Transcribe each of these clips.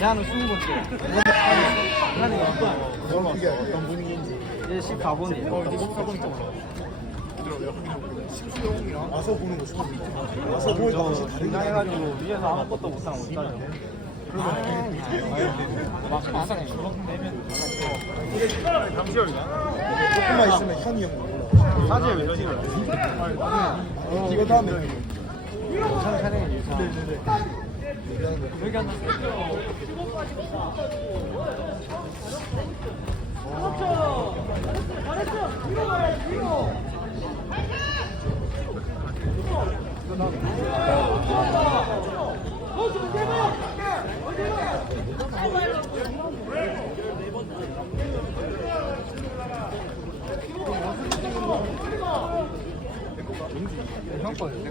야는 20번째. 나는 그럼 이게 어떤 분위기인지 얘 14번이에요. 어 이제 14번이니까 올라 심수영이랑 와서 보는 거 처음 와서 보니까 확실히 다르긴 긴장해가지고 위에서 아무것도 못하면 못 따져. 막 막상 조금만 있으면 현이 형 올라 사지에 왜 찍어요? 이거 다음에 촬영 촬영이 유사. 여기 앉았어. 형 거예요. 내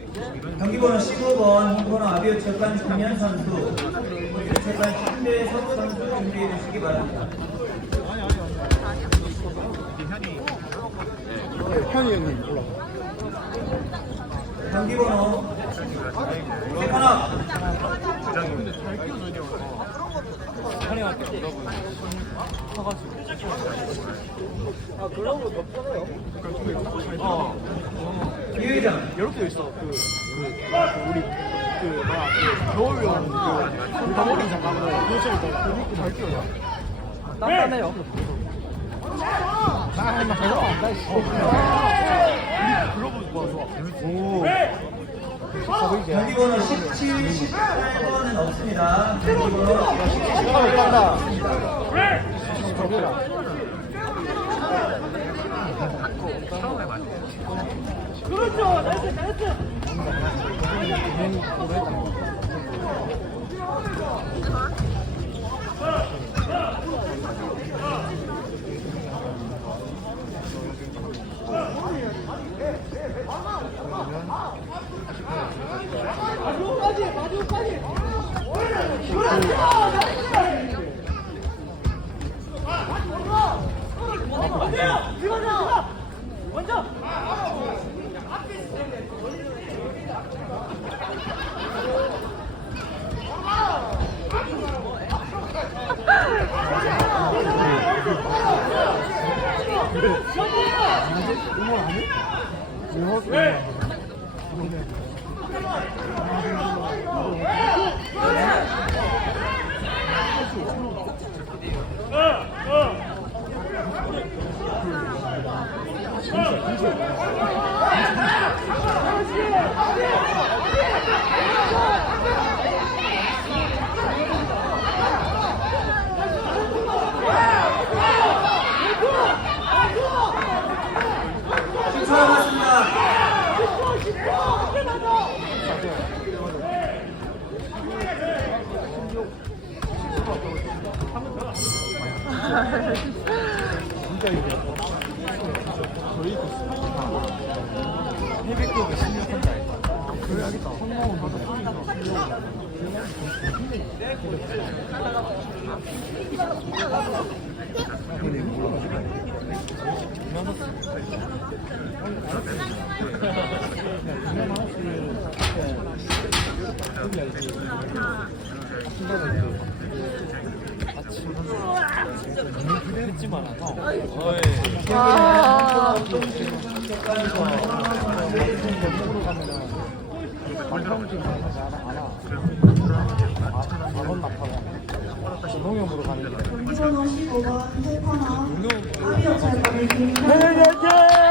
경기번호 15번 홍보는 아비오 체육관 청년 선수 체육관 10대 서부 선수 준비해 주시기 바랍니다. 현이 형님 올라 경기번호 물어보는 서가지고. 아 그런 거더 편해요. 이렇게 있어. 그, 그, 그 우리 그 뭐야 그 겨울용 그 가머리 장갑으로 요즘 그 입고 잘 뛰어요. 단단해요. 나 한번 더안 나. 우리 글러브 좋아 좋아. 오. 경기번호 17, 18번은 없습니다. 경기번호 그렇죠. 나이스, 나이스. 어? 시간을 깐다. 진짜 すみません。 했지만 와. 농협으로 가는 게 2번 55번 헬퍼너 아비오 철거를 김현